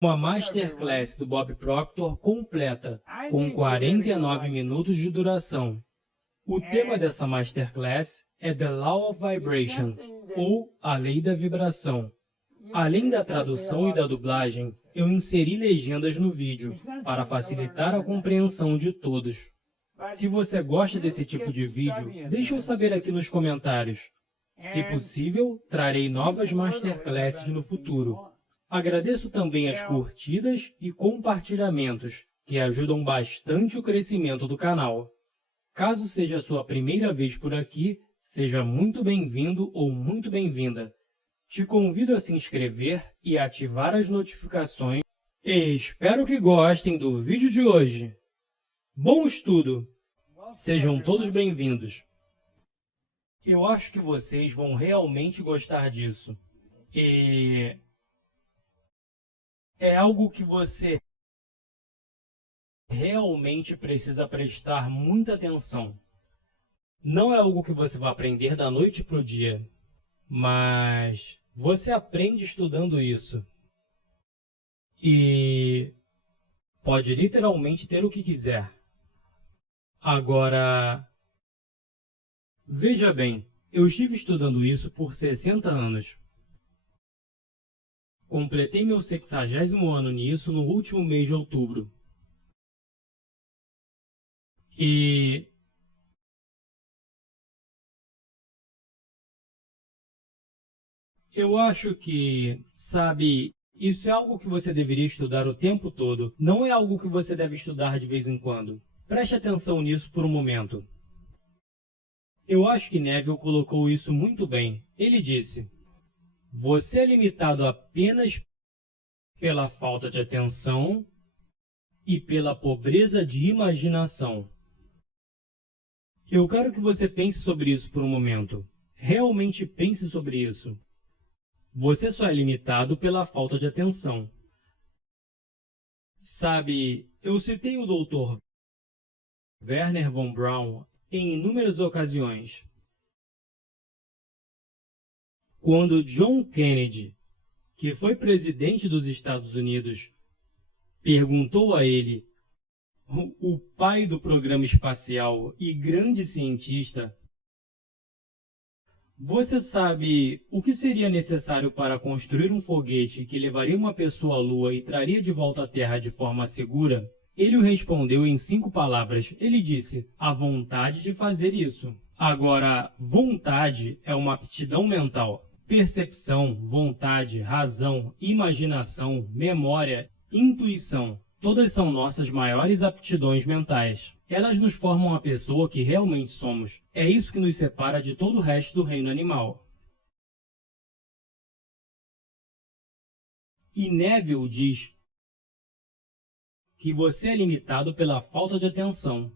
Uma Masterclass do Bob Proctor completa, com 49 minutos de duração. O tema dessa Masterclass é The Law of Vibration, ou A Lei da Vibração. Além da tradução e da dublagem, eu inseri legendas no vídeo, para facilitar a compreensão de todos. Se você gosta desse tipo de vídeo, deixe eu saber aqui nos comentários. Se possível, trarei novas Masterclasses no futuro. Agradeço também as curtidas e compartilhamentos, que ajudam bastante o crescimento do canal. Caso seja a sua primeira vez por aqui, seja muito bem-vindo ou muito bem-vinda. Te convido a se inscrever e ativar as notificações. E espero que gostem do vídeo de hoje. Bom estudo! Sejam todos bem-vindos. Eu acho que vocês vão realmente gostar disso. E é algo que você realmente precisa prestar muita atenção. Não é algo que você vai aprender da noite para o dia, mas você aprende estudando isso. E pode literalmente ter o que quiser. Agora, veja bem, eu estive estudando isso por 60 anos. Completei meu 60º ano nisso no último mês de outubro. E eu acho que, sabe, isso é algo que você deveria estudar o tempo todo. Não é algo que você deve estudar de vez em quando. Preste atenção nisso por um momento. Eu acho que Neville colocou isso muito bem. Ele disse: você é limitado apenas pela falta de atenção e pela pobreza de imaginação. Eu quero que você pense sobre isso por um momento. Realmente pense sobre isso. Você só é limitado pela falta de atenção. Sabe, eu citei o Dr. Wernher von Braun em inúmeras ocasiões. Quando John Kennedy, que foi presidente dos Estados Unidos, perguntou a ele, o pai do programa espacial e grande cientista, você sabe o que seria necessário para construir um foguete que levaria uma pessoa à Lua e traria de volta à Terra de forma segura? Ele o respondeu em 5 palavras. Ele disse: a vontade de fazer isso. Agora, vontade é uma aptidão mental. Percepção, vontade, razão, imaginação, memória, intuição. Todas são nossas maiores aptidões mentais. Elas nos formam a pessoa que realmente somos. É isso que nos separa de todo o resto do reino animal. E Neville diz que você é limitado pela falta de atenção.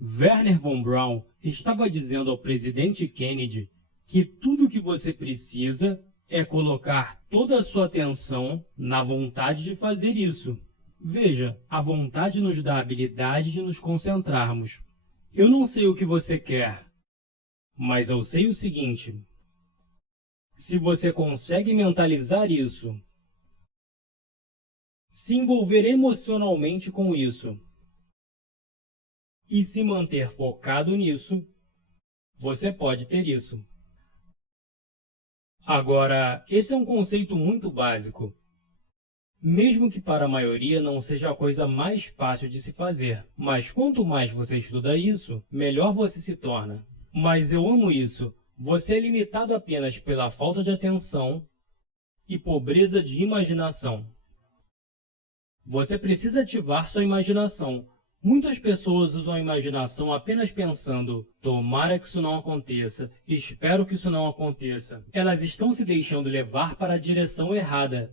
Wernher von Braun estava dizendo ao presidente Kennedy que tudo o que você precisa é colocar toda a sua atenção na vontade de fazer isso. Veja, a vontade nos dá a habilidade de nos concentrarmos. Eu não sei o que você quer, mas eu sei o seguinte: se você consegue mentalizar isso, se envolver emocionalmente com isso e se manter focado nisso, você pode ter isso. Agora, esse é um conceito muito básico. Mesmo que para a maioria não seja a coisa mais fácil de se fazer. Mas quanto mais você estuda isso, melhor você se torna. Mas eu amo isso. Você é limitado apenas pela falta de atenção e pobreza de imaginação. Você precisa ativar sua imaginação. Muitas pessoas usam a imaginação apenas pensando: tomara que isso não aconteça, espero que isso não aconteça. Elas estão se deixando levar para a direção errada.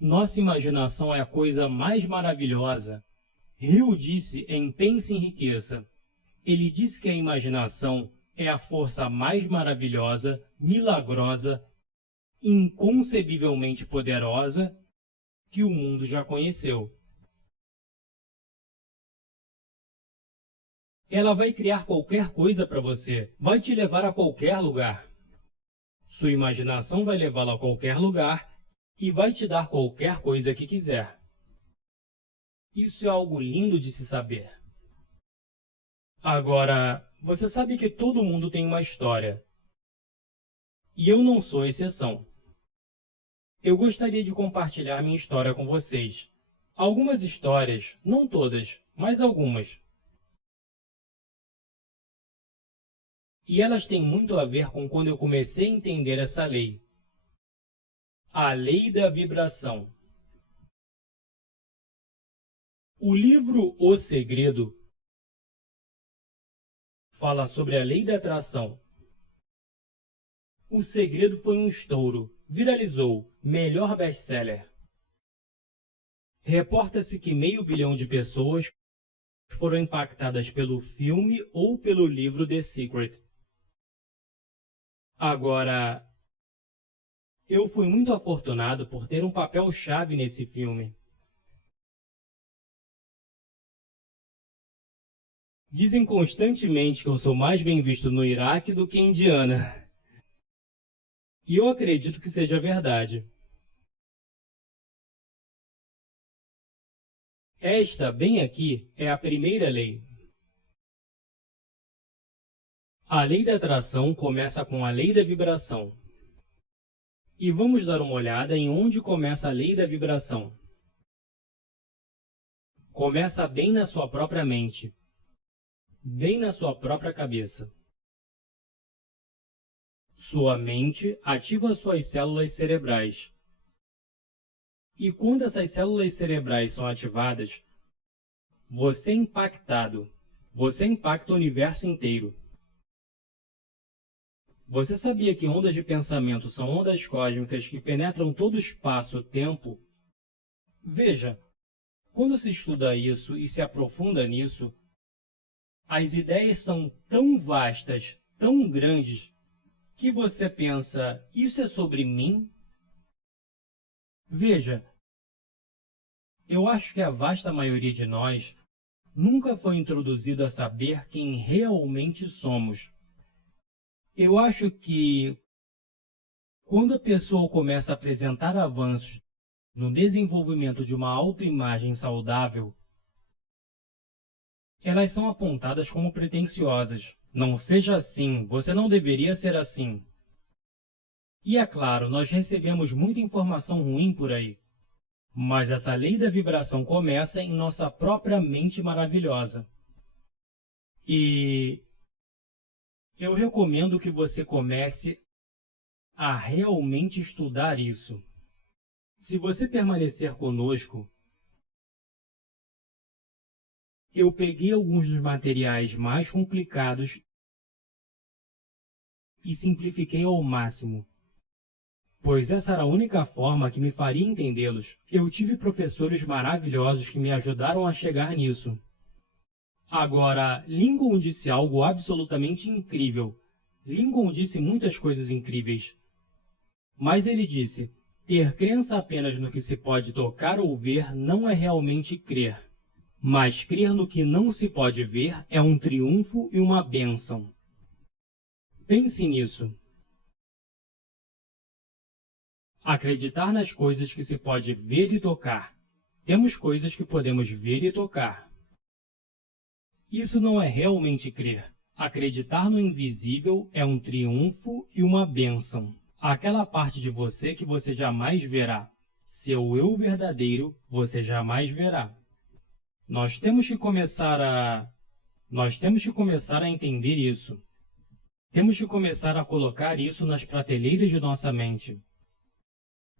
Nossa imaginação é a coisa mais maravilhosa. Hill disse em Pense e Enriqueça. Ele disse que a imaginação é a força mais maravilhosa, milagrosa, inconcebivelmente poderosa que o mundo já conheceu. Ela vai criar qualquer coisa para você, vai te levar a qualquer lugar. Sua imaginação vai levá-lo a qualquer lugar e vai te dar qualquer coisa que quiser. Isso é algo lindo de se saber. Agora, você sabe que todo mundo tem uma história. E eu não sou exceção. Eu gostaria de compartilhar minha história com vocês. Algumas histórias, não todas, mas algumas. E elas têm muito a ver com quando eu comecei a entender essa lei. A lei da vibração. O livro O Segredo fala sobre a lei da atração. O Segredo foi um estouro, viralizou, melhor best-seller. Reporta-se que 500 milhão de pessoas foram impactadas pelo filme ou pelo livro The Secret. Agora, eu fui muito afortunado por ter um papel-chave nesse filme. Dizem constantemente que eu sou mais bem visto no Iraque do que em Indiana. E eu acredito que seja verdade. Esta, bem aqui, é a primeira lei. A lei da atração começa com a lei da vibração. E vamos dar uma olhada em onde começa a lei da vibração. Começa bem na sua própria mente, bem na sua própria cabeça. Sua mente ativa suas células cerebrais. E quando essas células cerebrais são ativadas, você é impactado. Você impacta o universo inteiro. Você sabia que ondas de pensamento são ondas cósmicas que penetram todo o espaço-tempo? Veja, quando se estuda isso e se aprofunda nisso, as ideias são tão vastas, tão grandes, que você pensa, isso é sobre mim? Veja, eu acho que a vasta maioria de nós nunca foi introduzido a saber quem realmente somos. Eu acho que quando a pessoa começa a apresentar avanços no desenvolvimento de uma autoimagem saudável, elas são apontadas como pretensiosas. Não seja assim, você não deveria ser assim. E é claro, nós recebemos muita informação ruim por aí. Mas essa lei da vibração começa em nossa própria mente maravilhosa. E eu recomendo que você comece a realmente estudar isso. Se você permanecer conosco, eu peguei alguns dos materiais mais complicados e simplifiquei ao máximo, pois essa era a única forma que me faria entendê-los. Eu tive professores maravilhosos que me ajudaram a chegar nisso. Agora, Lincoln disse algo absolutamente incrível. Lincoln disse muitas coisas incríveis. Mas ele disse, ter crença apenas no que se pode tocar ou ver não é realmente crer. Mas crer no que não se pode ver é um triunfo e uma bênção. Pense nisso. Acreditar nas coisas que se pode ver e tocar. Temos coisas que podemos ver e tocar. Isso não é realmente crer. Acreditar no invisível é um triunfo e uma bênção. Aquela parte de você que você jamais verá. Seu eu verdadeiro você jamais verá. Nós temos que começar a entender isso. Temos que começar a colocar isso nas prateleiras de nossa mente.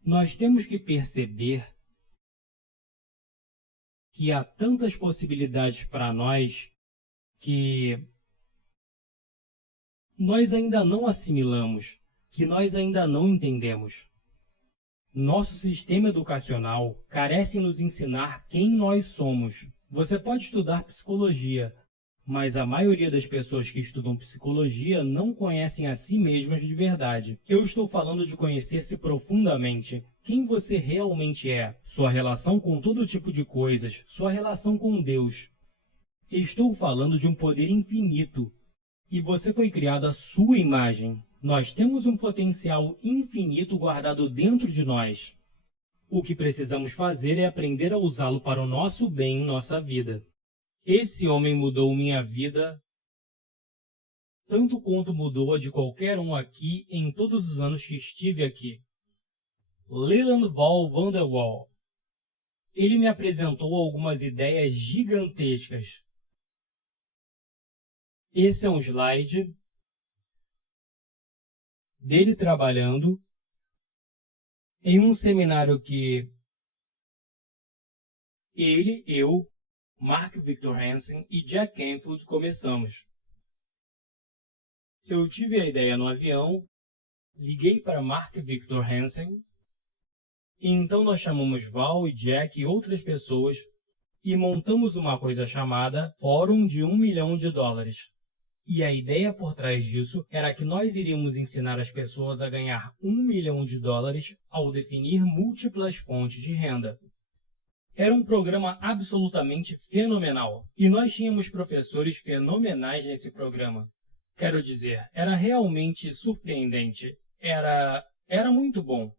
Nós temos que perceber que há tantas possibilidades para nós que nós ainda não assimilamos, que nós ainda não entendemos. Nosso sistema educacional carece em nos ensinar quem nós somos. Você pode estudar psicologia, mas a maioria das pessoas que estudam psicologia não conhecem a si mesmas de verdade. Eu estou falando de conhecer-se profundamente. Quem você realmente é, sua relação com todo tipo de coisas, sua relação com Deus. Estou falando de um poder infinito. E você foi criado à sua imagem. Nós temos um potencial infinito guardado dentro de nós. O que precisamos fazer é aprender a usá-lo para o nosso bem em nossa vida. Esse homem mudou minha vida tanto quanto mudou a de qualquer um aqui em todos os anos que estive aqui. Leland Val van der Waal. Ele me apresentou algumas ideias gigantescas. Esse é um slide dele trabalhando em um seminário que ele, eu, Mark Victor Hansen e Jack Canfield começamos. Eu tive a ideia no avião, liguei para Mark Victor Hansen, e então nós chamamos Val e Jack e outras pessoas e montamos uma coisa chamada Fórum de $1 milhão. E a ideia por trás disso era que nós iríamos ensinar as pessoas a ganhar $1 milhão ao definir múltiplas fontes de renda. Era um programa absolutamente fenomenal, e nós tínhamos professores fenomenais nesse programa. Quero dizer, era realmente surpreendente. Era muito bom.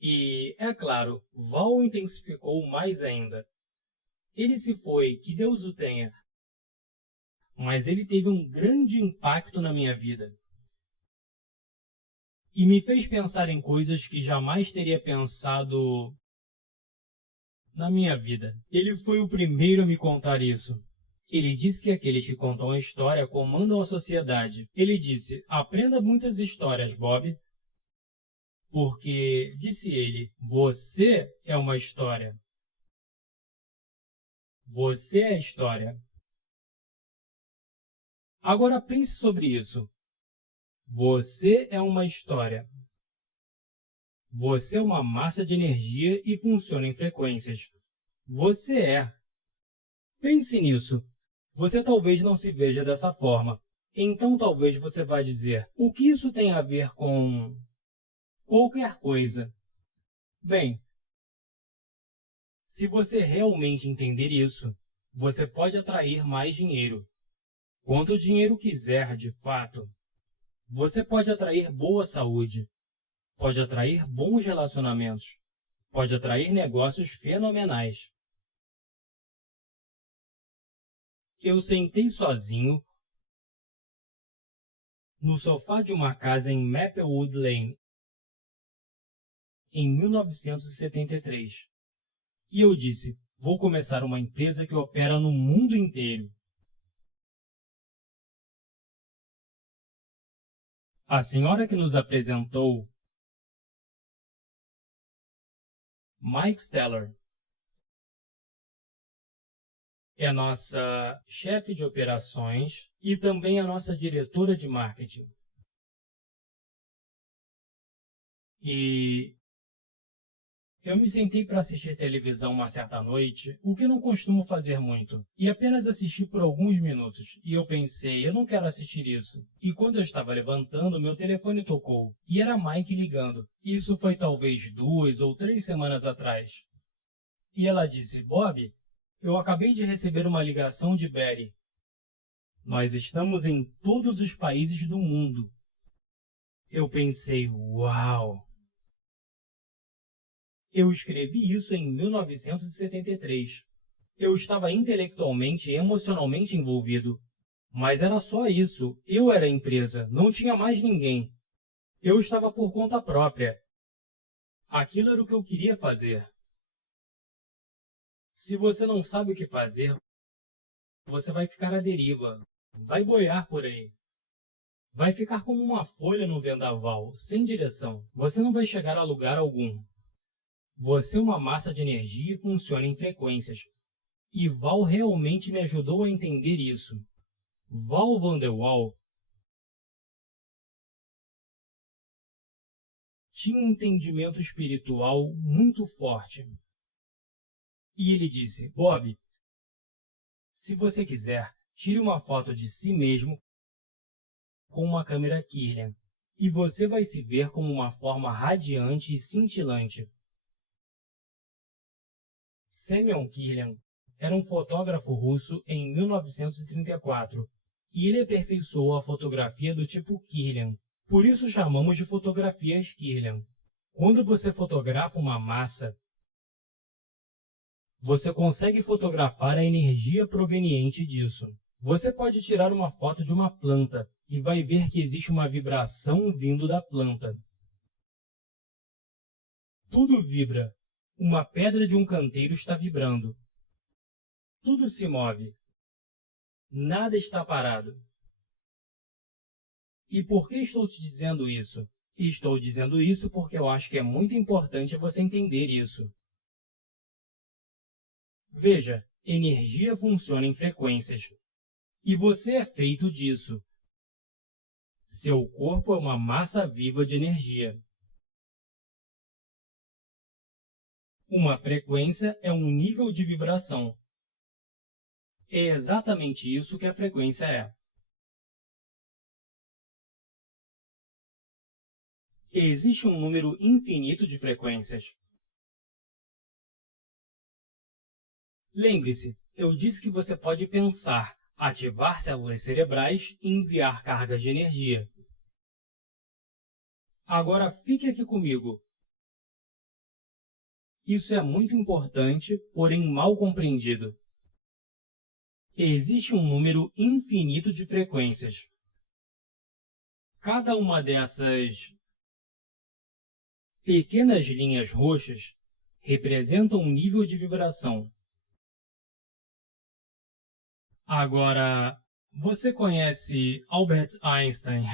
E, é claro, Val intensificou mais ainda. Ele se foi, que Deus o tenha. Mas ele teve um grande impacto na minha vida. E me fez pensar em coisas que jamais teria pensado na minha vida. Ele foi o primeiro a me contar isso. Ele disse que aqueles que contam a história comandam a sociedade. Ele disse, aprenda muitas histórias, Bob. Porque, disse ele, você é uma história. Você é a história. Agora pense sobre isso. Você é uma história. Você é uma massa de energia e funciona em frequências. Você é. Pense nisso. Você talvez não se veja dessa forma. Então talvez você vá dizer, o que isso tem a ver com qualquer coisa? Bem, se você realmente entender isso, você pode atrair mais dinheiro. Quanto dinheiro quiser, de fato. Você pode atrair boa saúde. Pode atrair bons relacionamentos. Pode atrair negócios fenomenais. Eu sentei sozinho no sofá de uma casa em Maplewood Lane, em 1973. E eu disse, vou começar uma empresa que opera no mundo inteiro. A senhora que nos apresentou, Mike Steller, é nossa chefe de operações e também a nossa diretora de marketing. E eu me sentei para assistir televisão uma certa noite, o que não costumo fazer muito, e apenas assisti por alguns minutos. E eu pensei, eu não quero assistir isso. E quando eu estava levantando, meu telefone tocou, e era Mike ligando. Isso foi talvez 2 ou 3 semanas atrás. E ela disse, Bob, eu acabei de receber uma ligação de Betty. Nós estamos em todos os países do mundo. Eu pensei, uau! Eu escrevi isso em 1973. Eu estava intelectualmente e emocionalmente envolvido. Mas era só isso. Eu era a empresa, não tinha mais ninguém. Eu estava por conta própria. Aquilo era o que eu queria fazer. Se você não sabe o que fazer, você vai ficar à deriva. Vai boiar por aí. Vai ficar como uma folha no vendaval, sem direção. Você não vai chegar a lugar algum. Você é uma massa de energia e funciona em frequências. E Val realmente me ajudou a entender isso. Val van der Waal tinha um entendimento espiritual muito forte. E ele disse, Bob, se você quiser, tire uma foto de si mesmo com uma câmera Kirlian, e você vai se ver como uma forma radiante e cintilante. Semyon Kirlian era um fotógrafo russo em 1934, e ele aperfeiçoou a fotografia do tipo Kirlian, Por isso chamamos de fotografia Kirlian. Quando você fotografa uma massa, você consegue fotografar a energia proveniente disso. Você pode tirar uma foto de uma planta e vai ver que existe uma vibração vindo da planta. Tudo vibra. Uma pedra de um canteiro está vibrando. Tudo se move. Nada está parado. E por que estou te dizendo isso? Estou dizendo isso porque eu acho que é muito importante você entender isso. Veja, energia funciona em frequências. E você é feito disso. Seu corpo é uma massa viva de energia. Uma frequência é um nível de vibração. É exatamente isso que a frequência é. Existe um número infinito de frequências. Lembre-se, eu disse que você pode pensar, ativar células cerebrais e enviar cargas de energia. Agora fique aqui comigo. Isso é muito importante, porém mal compreendido. Existe um número infinito de frequências. Cada uma dessas pequenas linhas roxas representa um nível de vibração. Agora, você conhece Albert Einstein?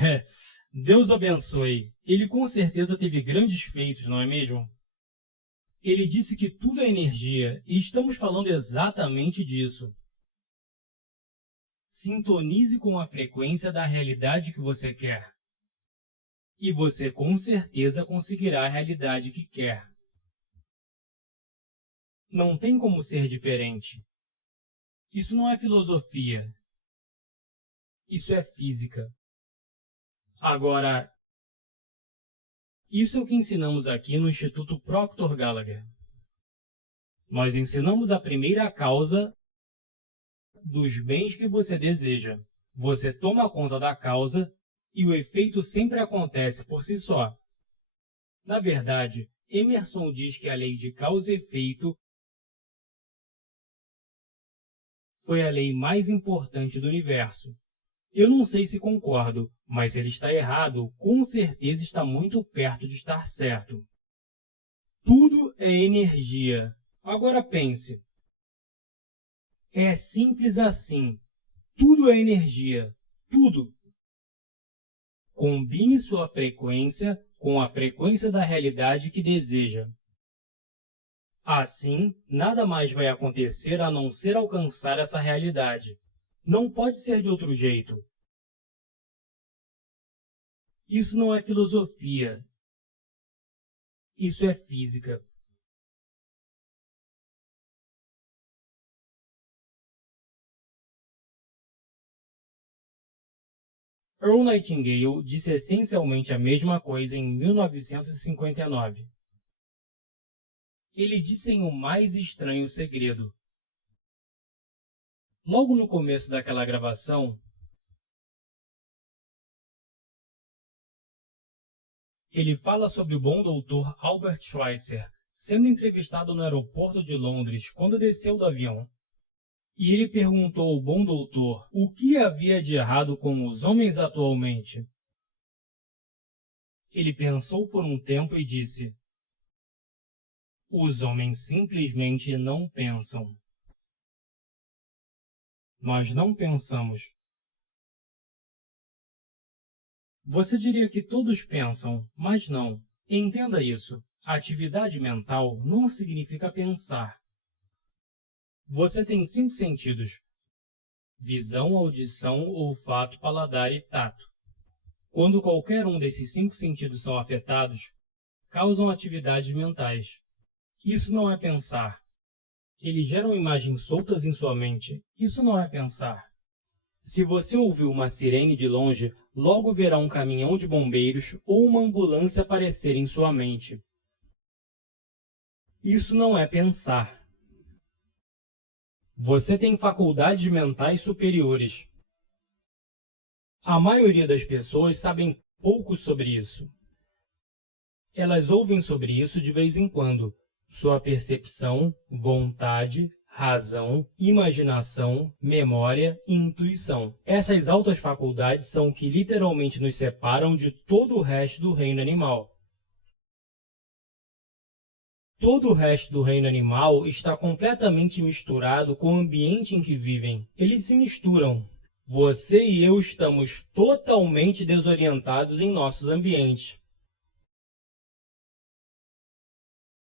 Deus o abençoe. Ele com certeza teve grandes feitos, não é mesmo? Ele disse que tudo é energia, e estamos falando exatamente disso. Sintonize com a frequência da realidade que você quer. E você com certeza conseguirá a realidade que quer. Não tem como ser diferente. Isso não é filosofia. Isso é física. Agora, isso é o que ensinamos aqui no Instituto Proctor Gallagher. Nós ensinamos a primeira causa dos bens que você deseja. Você toma conta da causa e o efeito sempre acontece por si só. Na verdade, Emerson diz que a lei de causa e efeito foi a lei mais importante do universo. Eu não sei se concordo, mas se ele está errado, com certeza está muito perto de estar certo. Tudo é energia. Agora pense. É simples assim. Tudo é energia. Tudo. Combine sua frequência com a frequência da realidade que deseja. Assim, nada mais vai acontecer a não ser alcançar essa realidade. Não pode ser de outro jeito. Isso não é filosofia. Isso é física. Earl Nightingale disse essencialmente a mesma coisa em 1959. Ele disse em O Mais Estranho Segredo. Logo no começo daquela gravação, ele fala sobre o bom doutor Albert Schweitzer sendo entrevistado no aeroporto de Londres quando desceu do avião. E ele perguntou ao bom doutor o que havia de errado com os homens atualmente. Ele pensou por um tempo e disse: os homens simplesmente não pensam. Nós não pensamos. Você diria que todos pensam, mas não. Entenda isso. Atividade mental não significa pensar. Você tem 5 sentidos: visão, audição, olfato, paladar e tato. Quando qualquer um desses 5 sentidos são afetados, causam atividades mentais. Isso não é pensar. Eles geram imagens soltas em sua mente. Isso não é pensar. Se você ouviu uma sirene de longe, logo verá um caminhão de bombeiros ou uma ambulância aparecer em sua mente. Isso não é pensar. Você tem faculdades mentais superiores. A maioria das pessoas sabem pouco sobre isso. Elas ouvem sobre isso de vez em quando. Sua percepção, vontade, razão, imaginação, memória e intuição. Essas altas faculdades são o que literalmente nos separam de todo o resto do reino animal. Todo o resto do reino animal está completamente misturado com o ambiente em que vivem. Eles se misturam. Você e eu estamos totalmente desorientados em nossos ambientes.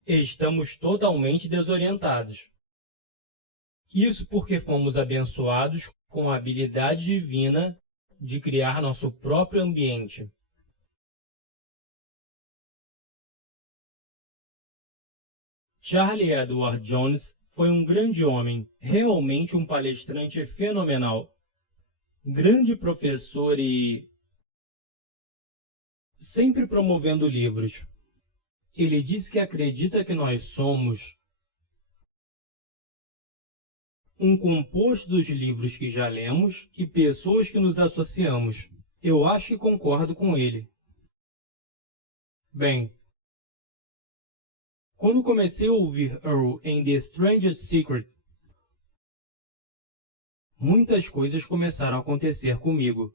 Estamos totalmente desorientados. Isso porque fomos abençoados com a habilidade divina de criar nosso próprio ambiente. Charles Edward Jones foi um grande homem, realmente um palestrante fenomenal. Grande professor e sempre promovendo livros. Ele diz que acredita que nós somos um composto dos livros que já lemos e pessoas que nos associamos. Eu acho que concordo com ele. Bem, quando comecei a ouvir Earl em The Strangest Secret, muitas coisas começaram a acontecer comigo,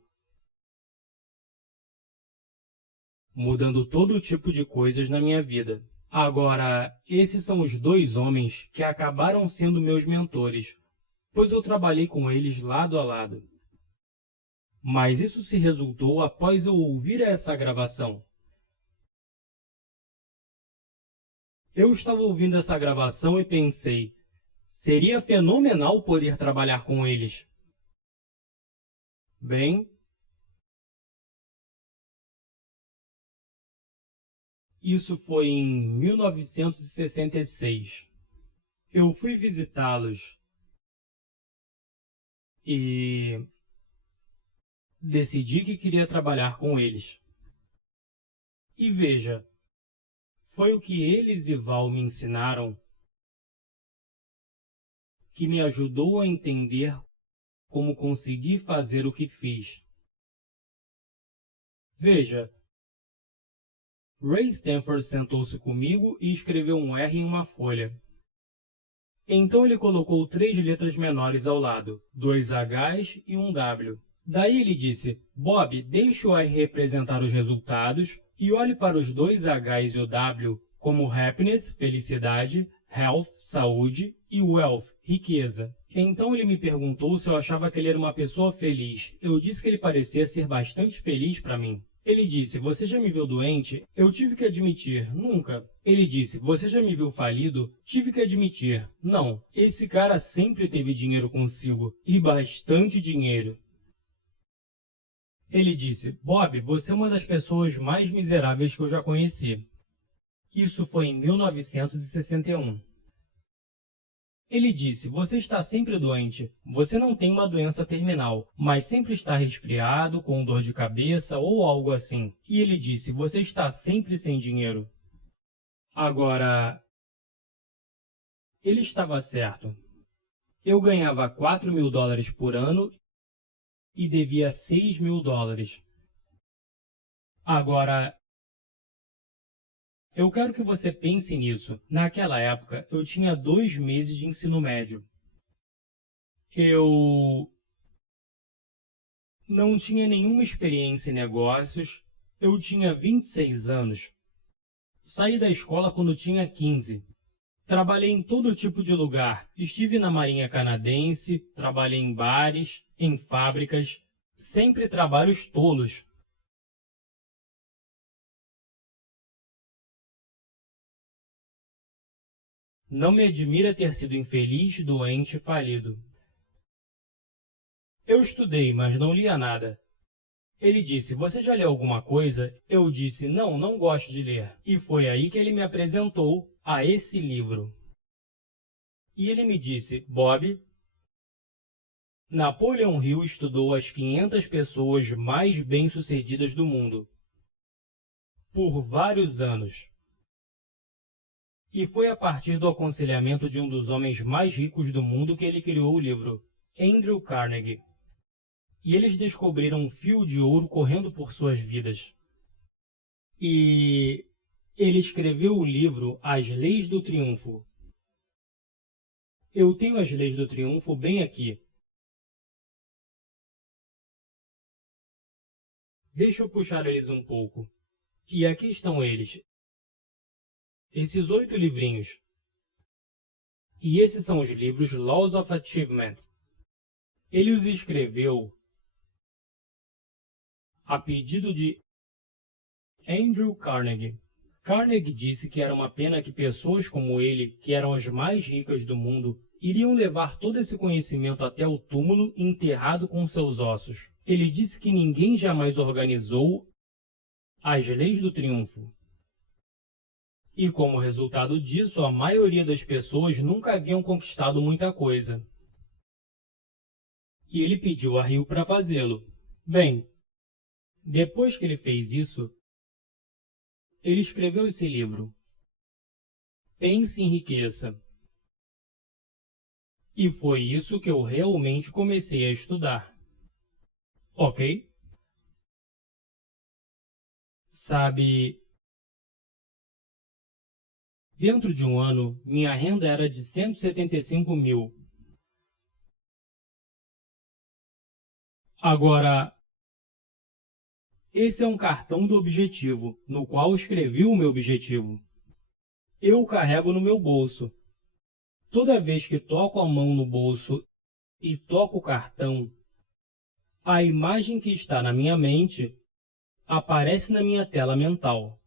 mudando todo tipo de coisas na minha vida. Agora, esses são os dois homens que acabaram sendo meus mentores, pois eu trabalhei com eles lado a lado. Mas isso se resultou após eu ouvir essa gravação. Eu estava ouvindo essa gravação e pensei, seria fenomenal poder trabalhar com eles. Bem, isso foi em 1966. Eu fui visitá-los e decidi que queria trabalhar com eles. E veja, foi o que eles e Val me ensinaram que me ajudou a entender como consegui fazer o que fiz. Veja, Ray Stanford sentou-se comigo e escreveu um R em uma folha. Então ele colocou 3 letras menores ao lado, 2 Hs e um W. Daí ele disse, Bob, deixe o R representar os resultados e olhe para os 2 Hs e o W como happiness, felicidade, health, saúde e wealth, riqueza. Então ele me perguntou se eu achava que ele era uma pessoa feliz. Eu disse que ele parecia ser bastante feliz para mim. Ele disse, você já me viu doente? Eu tive que admitir, nunca. Ele disse, você já me viu falido? Tive que admitir, não. Esse cara sempre teve dinheiro consigo, e bastante dinheiro. Ele disse, Bob, você é uma das pessoas mais miseráveis que eu já conheci. Isso foi em 1961. Ele disse, você está sempre doente. Você não tem uma doença terminal, mas sempre está resfriado, com dor de cabeça ou algo assim. E ele disse, você está sempre sem dinheiro. Agora, ele estava certo. Eu ganhava $4.000 por ano e devia $6.000. Agora, eu quero que você pense nisso. Naquela época, eu tinha 2 meses de ensino médio. Eu não tinha nenhuma experiência em negócios. Eu tinha 26 anos. Saí da escola quando tinha 15. Trabalhei em todo tipo de lugar. Estive na Marinha Canadense, trabalhei em bares, em fábricas. Sempre trabalhos tolos. Não me admira ter sido infeliz, doente e falido. Eu estudei, mas não lia nada. Ele disse, você já leu alguma coisa? Eu disse, não, não gosto de ler. E foi aí que ele me apresentou a esse livro. E ele me disse, Bob, Napoleon Hill estudou as 500 pessoas mais bem-sucedidas do mundo. Por vários anos. E foi a partir do aconselhamento de um dos homens mais ricos do mundo que ele criou o livro, Andrew Carnegie. E eles descobriram um fio de ouro correndo por suas vidas. E ele escreveu o livro As Leis do Triunfo. Eu tenho as Leis do Triunfo bem aqui. Deixa eu puxar eles um pouco. E aqui estão eles. Esses 8 livrinhos. E esses são os livros Laws of Achievement. Ele os escreveu a pedido de Andrew Carnegie. Carnegie disse que era uma pena que pessoas como ele, que eram as mais ricas do mundo, iriam levar todo esse conhecimento até o túmulo enterrado com seus ossos. Ele disse que ninguém jamais organizou as Leis do Triunfo. E como resultado disso, a maioria das pessoas nunca haviam conquistado muita coisa. E ele pediu a Rio para fazê-lo. Bem, depois que ele fez isso, ele escreveu esse livro, Pense e Enriqueça. E foi isso que eu realmente comecei a estudar. Ok? Sabe, dentro de um ano, minha renda era de 175 mil. Agora, esse é um cartão do objetivo, no qual escrevi o meu objetivo. Eu o carrego no meu bolso. Toda vez que toco a mão no bolso e toco o cartão, a imagem que está na minha mente aparece na minha tela mental.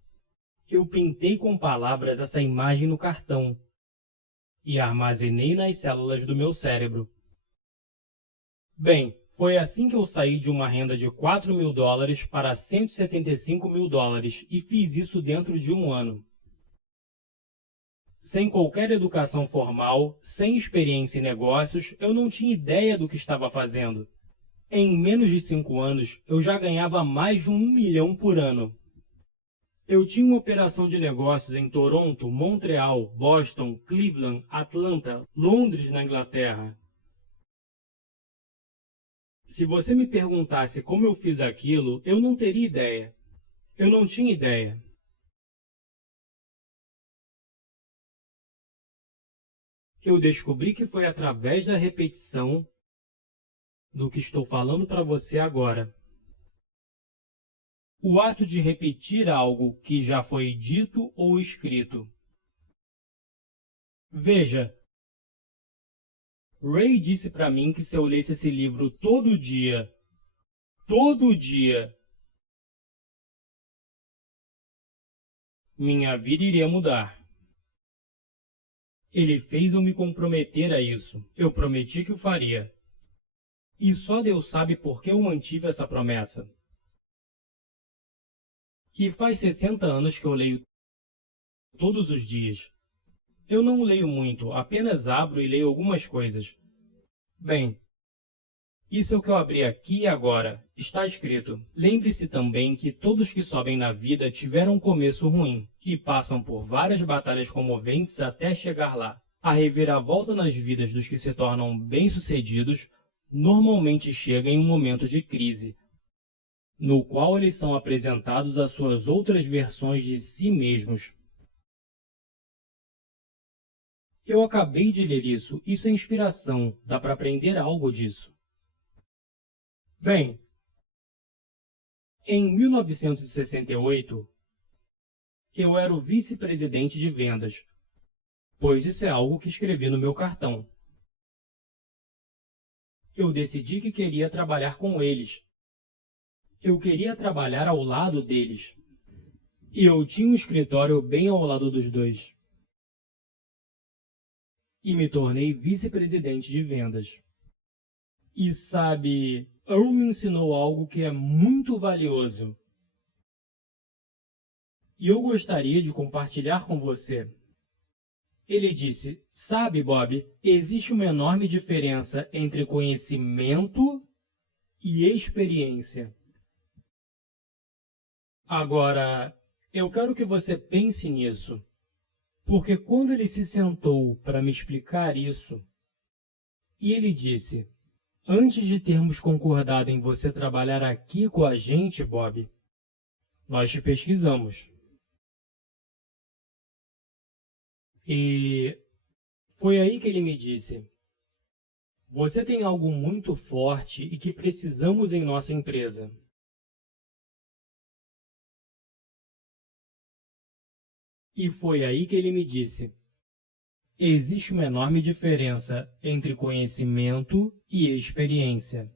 Eu pintei com palavras essa imagem no cartão e armazenei nas células do meu cérebro. Bem, foi assim que eu saí de uma renda de 4 mil dólares para 175 mil dólares e fiz isso dentro de um ano. Sem qualquer educação formal, sem experiência em negócios, eu não tinha ideia do que estava fazendo. Em menos de 5 anos, eu já ganhava mais de 1 milhão por ano. Eu tinha uma operação de negócios em Toronto, Montreal, Boston, Cleveland, Atlanta, Londres, na Inglaterra. Se você me perguntasse como eu fiz aquilo, eu não teria ideia. Eu não tinha ideia. Eu descobri que foi através da repetição do que estou falando para você agora. O ato de repetir algo que já foi dito ou escrito. Veja, Ray disse para mim que se eu lesse esse livro todo dia, minha vida iria mudar. Ele fez eu me comprometer a isso. Eu prometi que o faria. E só Deus sabe por que eu mantive essa promessa. E faz 60 anos que eu leio todos os dias. Eu não leio muito, apenas abro e leio algumas coisas. Bem, isso é o que eu abri aqui e agora. Está escrito. Lembre-se também que todos que sobem na vida tiveram um começo ruim e passam por várias batalhas comoventes até chegar lá. A reviravolta nas vidas dos que se tornam bem-sucedidos normalmente chega em um momento de crise, no qual eles são apresentados às suas outras versões de si mesmos. Eu acabei de ler isso. Isso é inspiração. Dá para aprender algo disso. Bem, em 1968, eu era o vice-presidente de vendas, pois isso é algo que escrevi no meu cartão. Eu decidi que queria trabalhar com eles. Eu queria trabalhar ao lado deles. E eu tinha um escritório bem ao lado dos dois. E me tornei vice-presidente de vendas. E sabe, Earl me ensinou algo que é muito valioso. E eu gostaria de compartilhar com você. Ele disse, sabe, Bob, existe uma enorme diferença entre conhecimento e experiência. Agora, eu quero que você pense nisso. Porque quando ele se sentou para me explicar isso, e ele disse, antes de termos concordado em você trabalhar aqui com a gente, Bob, nós te pesquisamos. E foi aí que ele me disse: você tem algo muito forte e que precisamos em nossa empresa. E foi aí que ele me disse: existe uma enorme diferença entre conhecimento e experiência.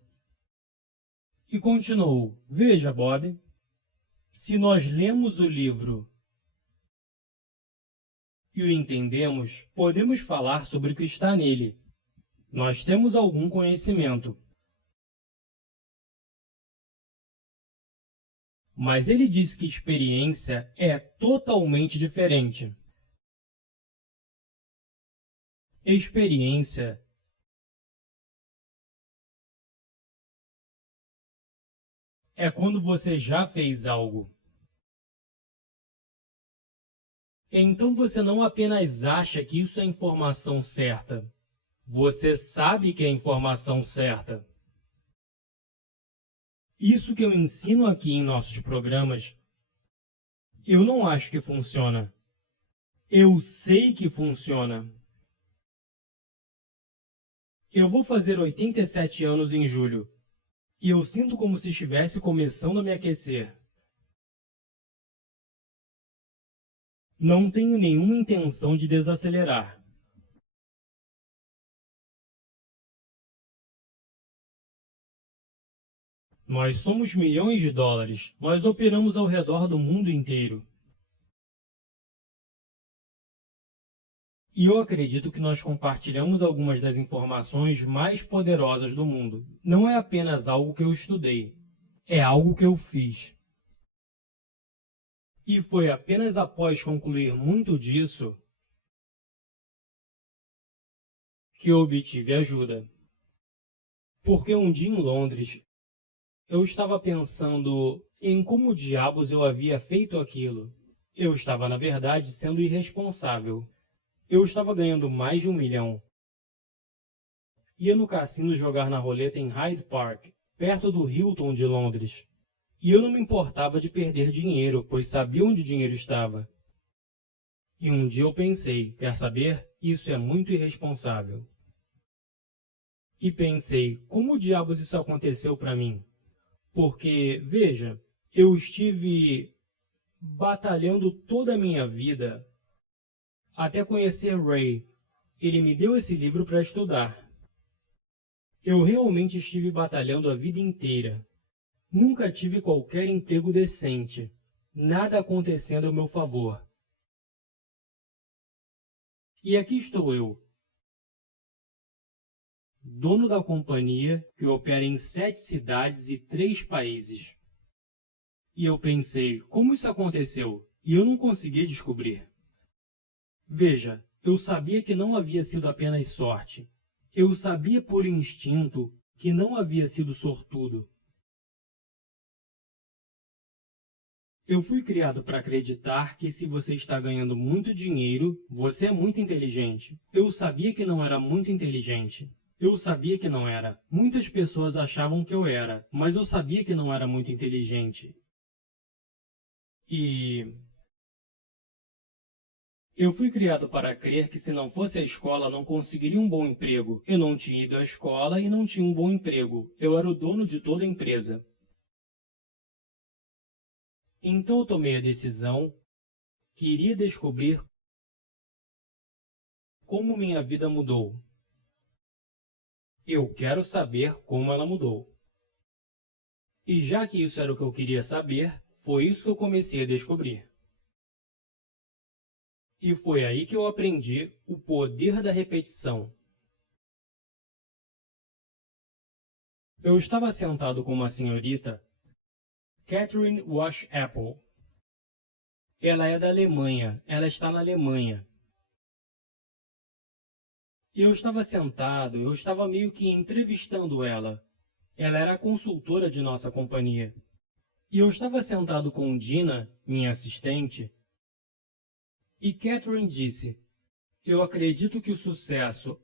E continuou: veja, Bob, se nós lemos o livro e o entendemos, podemos falar sobre o que está nele. Nós temos algum conhecimento. Mas ele disse que experiência é totalmente diferente. Experiência é quando você já fez algo. Então você não apenas acha que isso é informação certa, você sabe que é informação certa. Isso que eu ensino aqui em nossos programas, eu não acho que funciona. Eu sei que funciona. Eu vou fazer 87 anos em julho, e eu sinto como se estivesse começando a me aquecer. Não tenho nenhuma intenção de desacelerar. Nós somos milhões de dólares. Nós operamos ao redor do mundo inteiro. E eu acredito que nós compartilhamos algumas das informações mais poderosas do mundo. Não é apenas algo que eu estudei, é algo que eu fiz. E foi apenas após concluir muito disso que eu obtive ajuda. Porque um dia em Londres, eu estava pensando em como diabos eu havia feito aquilo. Eu estava, na verdade, sendo irresponsável. Eu estava ganhando mais de 1 milhão. Ia no cassino jogar na roleta em Hyde Park, perto do Hilton de Londres. E eu não me importava de perder dinheiro, pois sabia onde o dinheiro estava. E um dia eu pensei, quer saber? Isso é muito irresponsável. E pensei, como diabos isso aconteceu para mim? Porque, veja, eu estive batalhando toda a minha vida até conhecer Ray. Ele me deu esse livro para estudar. Eu realmente estive batalhando a vida inteira. Nunca tive qualquer emprego decente. Nada acontecendo ao meu favor. E aqui estou eu, dono da companhia que opera em 7 cidades e 3 países. E eu pensei, como isso aconteceu? E eu não consegui descobrir. Veja, eu sabia que não havia sido apenas sorte. Eu sabia por instinto que não havia sido sortudo. Eu fui criado para acreditar que se você está ganhando muito dinheiro, você é muito inteligente. Eu sabia que não era muito inteligente. Eu sabia que não era. Muitas pessoas achavam que eu era, mas eu sabia que não era muito inteligente. E eu fui criado para crer que se não fosse a escola não conseguiria um bom emprego. Eu não tinha ido à escola e não tinha um bom emprego. Eu era o dono de toda a empresa. Então eu tomei a decisão que iria descobrir como minha vida mudou. Eu quero saber como ela mudou. E já que isso era o que eu queria saber, foi isso que eu comecei a descobrir. E foi aí que eu aprendi o poder da repetição. Eu estava sentado com uma senhorita, Catherine Wash Apple. Ela é da Alemanha, ela está na Alemanha. E eu estava sentado, eu estava meio que entrevistando ela. Ela era a consultora de nossa companhia. E eu estava sentado com Dina, minha assistente, e Catherine disse: eu acredito que o sucesso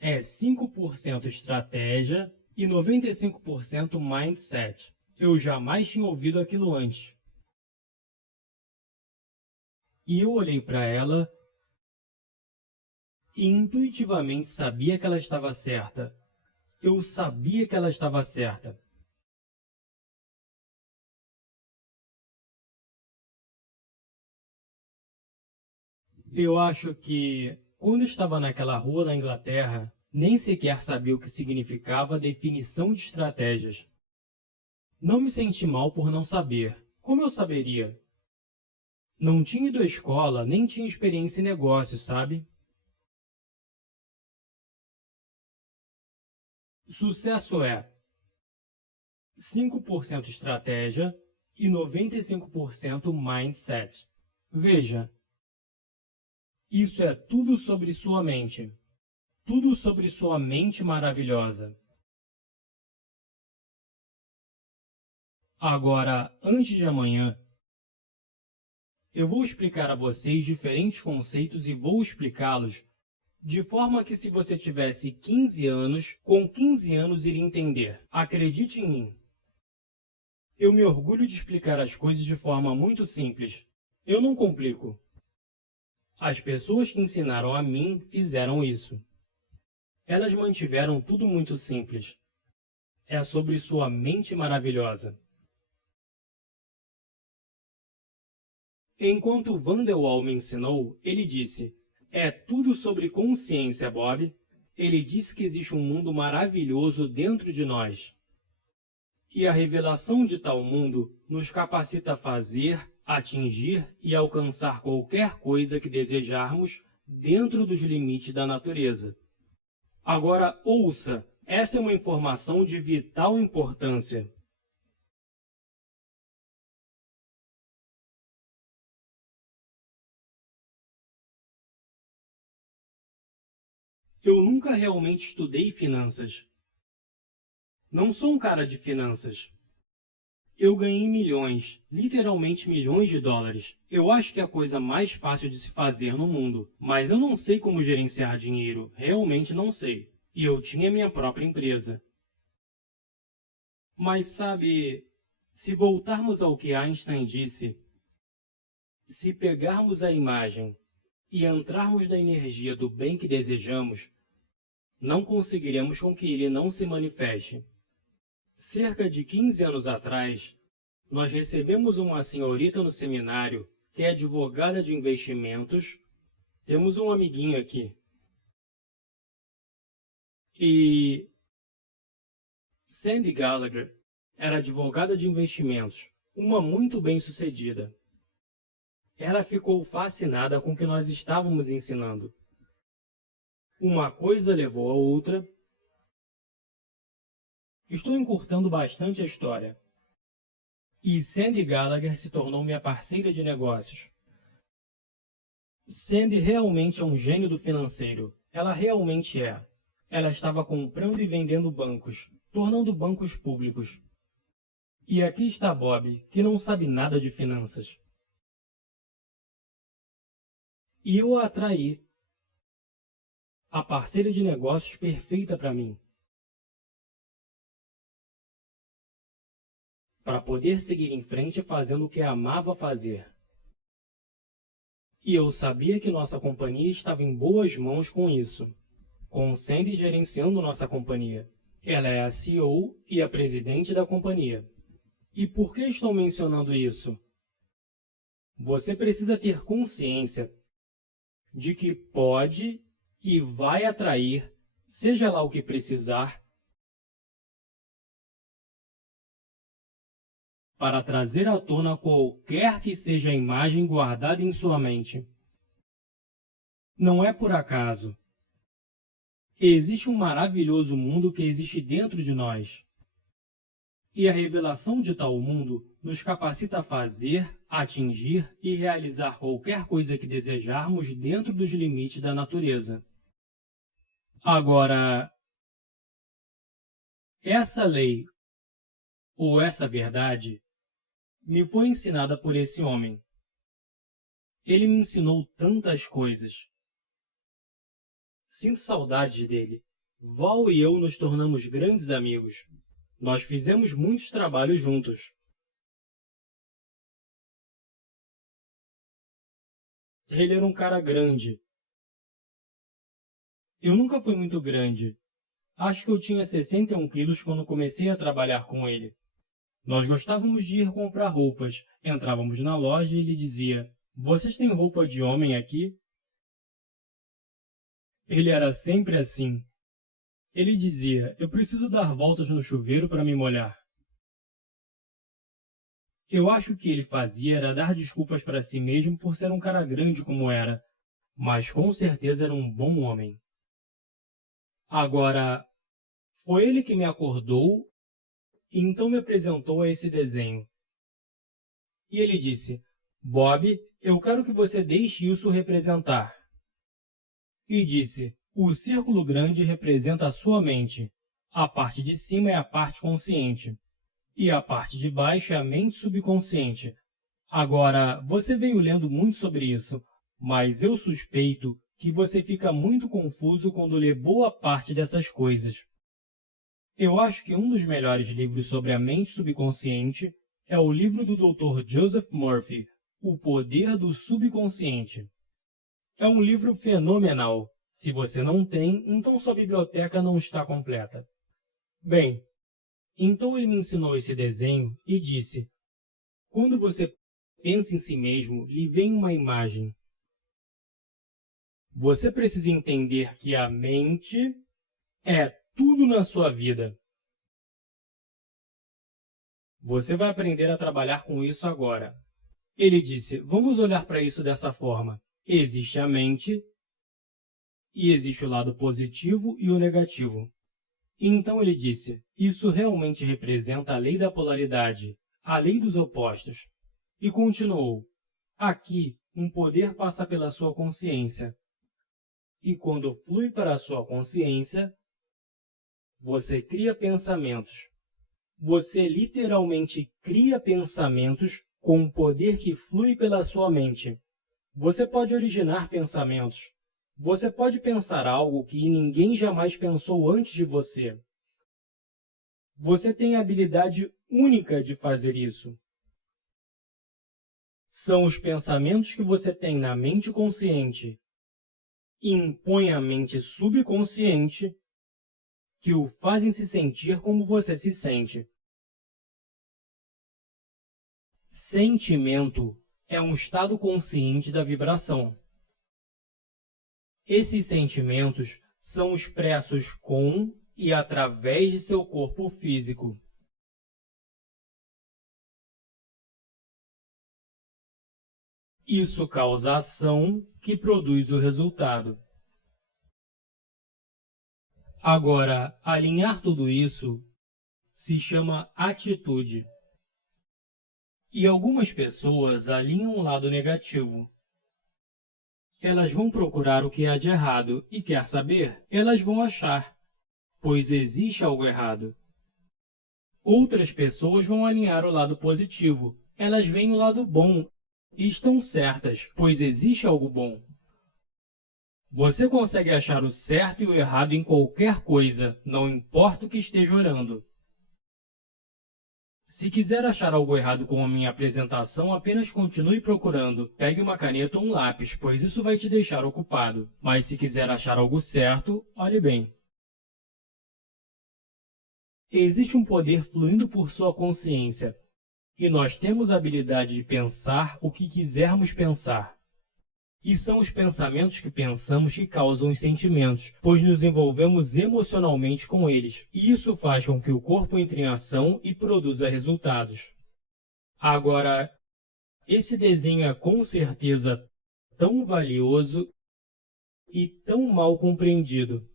é 5% estratégia e 95% mindset. Eu jamais tinha ouvido aquilo antes. E eu olhei para ela e intuitivamente sabia que ela estava certa. Eu sabia que ela estava certa. Eu acho que, quando estava naquela rua na Inglaterra, nem sequer sabia o que significava a definição de estratégias. Não me senti mal por não saber. Como eu saberia? Não tinha ido à escola, nem tinha experiência em negócios, sabe? Sucesso é 5% estratégia e 95% mindset. Veja, isso é tudo sobre sua mente. Tudo sobre sua mente maravilhosa. Agora, antes de amanhã, eu vou explicar a vocês diferentes conceitos e vou explicá-los de forma que, se você tivesse 15 anos, com 15 anos iria entender. Acredite em mim. Eu me orgulho de explicar as coisas de forma muito simples. Eu não complico. As pessoas que ensinaram a mim fizeram isso. Elas mantiveram tudo muito simples. É sobre sua mente maravilhosa. Enquanto Van der Waal me ensinou, ele disse: é tudo sobre consciência, Bob. Ele disse que existe um mundo maravilhoso dentro de nós. E a revelação de tal mundo nos capacita a fazer, atingir e alcançar qualquer coisa que desejarmos dentro dos limites da natureza. Agora, ouça, essa é uma informação de vital importância. Eu nunca realmente estudei finanças. Não sou um cara de finanças. Eu ganhei milhões, literalmente milhões de dólares. Eu acho que é a coisa mais fácil de se fazer no mundo, mas eu não sei como gerenciar dinheiro, realmente não sei. E eu tinha minha própria empresa. Mas sabe, se voltarmos ao que Einstein disse, se pegarmos a imagem e entrarmos na energia do bem que desejamos, não conseguiremos com que ele não se manifeste. Cerca de 15 anos atrás, nós recebemos uma senhorita no seminário que é advogada de investimentos. Temos um amiguinho aqui. E Sandy Gallagher era advogada de investimentos, uma muito bem-sucedida. Ela ficou fascinada com o que nós estávamos ensinando. Uma coisa levou a outra. Estou encurtando bastante a história. E Sandy Gallagher se tornou minha parceira de negócios. Sandy realmente é um gênio do financeiro. Ela realmente é. Ela estava comprando e vendendo bancos, tornando bancos públicos. E aqui está Bob, que não sabe nada de finanças. E eu a atraí. A parceira de negócios perfeita para mim. Para poder seguir em frente fazendo o que amava fazer. E eu sabia que nossa companhia estava em boas mãos com isso, com Sandy gerenciando nossa companhia. Ela é a CEO e a presidente da companhia. E por que estou mencionando isso? Você precisa ter consciência de que pode e vai atrair, seja lá o que precisar, para trazer à tona qualquer que seja a imagem guardada em sua mente. Não é por acaso. Existe um maravilhoso mundo que existe dentro de nós. E a revelação de tal mundo nos capacita a fazer, atingir e realizar qualquer coisa que desejarmos dentro dos limites da natureza. Agora, essa lei ou essa verdade me foi ensinada por esse homem. Ele me ensinou tantas coisas. Sinto saudades dele. Val e eu nos tornamos grandes amigos. Nós fizemos muitos trabalhos juntos. Ele era um cara grande. Eu nunca fui muito grande. Acho que eu tinha 61 quilos quando comecei a trabalhar com ele. Nós gostávamos de ir comprar roupas. Entrávamos na loja e ele dizia: "Vocês têm roupa de homem aqui?" Ele era sempre assim. Ele dizia: "Eu preciso dar voltas no chuveiro para me molhar." Eu acho que ele fazia era dar desculpas para si mesmo por ser um cara grande como era, mas com certeza era um bom homem. Agora, foi ele que me acordou e então me apresentou a esse desenho. E ele disse: "Bob, eu quero que você deixe isso representar." E disse: "O círculo grande representa a sua mente. A parte de cima é a parte consciente. E a parte de baixo é a mente subconsciente. Agora, você veio lendo muito sobre isso, mas eu suspeito que você fica muito confuso quando lê boa parte dessas coisas. Eu acho que um dos melhores livros sobre a mente subconsciente é o livro do Dr. Joseph Murphy, O Poder do Subconsciente. É um livro fenomenal. Se você não tem, então sua biblioteca não está completa. Bem, então ele me ensinou esse desenho e disse: "Quando você pensa em si mesmo, lhe vem uma imagem. Você precisa entender que a mente é tudo na sua vida. Você vai aprender a trabalhar com isso agora." Ele disse: "Vamos olhar para isso dessa forma. Existe a mente e existe o lado positivo e o negativo." Então ele disse: "Isso realmente representa a lei da polaridade, a lei dos opostos." E continuou: "Aqui, um poder passa pela sua consciência. E quando flui para a sua consciência, você cria pensamentos. Você literalmente cria pensamentos com um poder que flui pela sua mente. Você pode originar pensamentos. Você pode pensar algo que ninguém jamais pensou antes de você. Você tem a habilidade única de fazer isso. São os pensamentos que você tem na mente consciente e impõe à mente subconsciente que o fazem se sentir como você se sente." Sentimento é um estado consciente da vibração. Esses sentimentos são expressos com e através de seu corpo físico. Isso causa ação que produz o resultado. Agora, alinhar tudo isso se chama atitude. E algumas pessoas alinham o lado negativo. Elas vão procurar o que há de errado e, quer saber, elas vão achar, pois existe algo errado. Outras pessoas vão alinhar o lado positivo. Elas veem o lado bom e estão certas, pois existe algo bom. Você consegue achar o certo e o errado em qualquer coisa, não importa o que esteja orando. Se quiser achar algo errado com a minha apresentação, apenas continue procurando. Pegue uma caneta ou um lápis, pois isso vai te deixar ocupado. Mas se quiser achar algo certo, olhe bem. Existe um poder fluindo por sua consciência, e nós temos a habilidade de pensar o que quisermos pensar. E são os pensamentos que pensamos que causam os sentimentos, pois nos envolvemos emocionalmente com eles, e isso faz com que o corpo entre em ação e produza resultados. Agora, esse desenho é com certeza tão valioso e tão mal compreendido.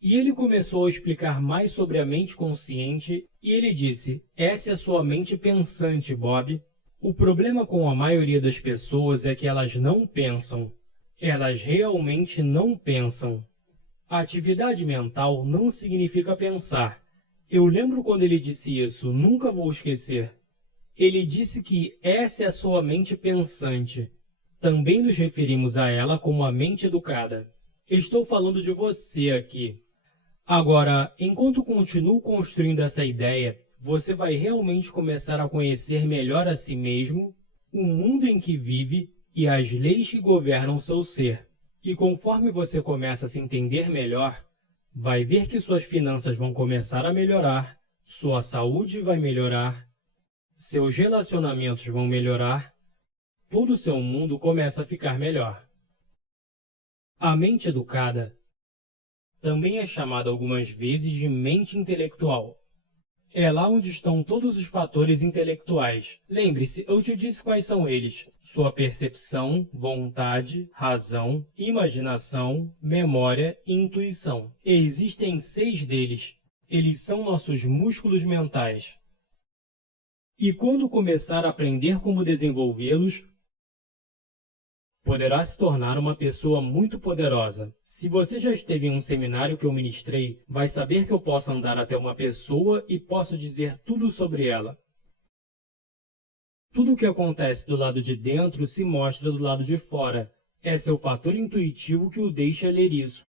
E ele começou a explicar mais sobre a mente consciente, e ele disse: "Essa é a sua mente pensante, Bob. O problema com a maioria das pessoas é que elas não pensam. Elas realmente não pensam. A atividade mental não significa pensar. Eu lembro quando ele disse isso, nunca vou esquecer. Ele disse que essa é a sua mente pensante. Também nos referimos a ela como a mente educada. Estou falando de você aqui. Agora, enquanto continuo construindo essa ideia, você vai realmente começar a conhecer melhor a si mesmo, o mundo em que vive e as leis que governam seu ser. E conforme você começa a se entender melhor, vai ver que suas finanças vão começar a melhorar, sua saúde vai melhorar, seus relacionamentos vão melhorar, todo o seu mundo começa a ficar melhor. A mente educada também é chamada algumas vezes de mente intelectual. É lá onde estão todos os fatores intelectuais. Lembre-se, eu te disse quais são eles: sua percepção, vontade, razão, imaginação, memória e intuição. E existem 6 deles. Eles são nossos músculos mentais. E quando começar a aprender como desenvolvê-los, poderá se tornar uma pessoa muito poderosa. Se você já esteve em um seminário que eu ministrei, vai saber que eu posso andar até uma pessoa e posso dizer tudo sobre ela. Tudo o que acontece do lado de dentro se mostra do lado de fora. É seu fator intuitivo que o deixa ler isso.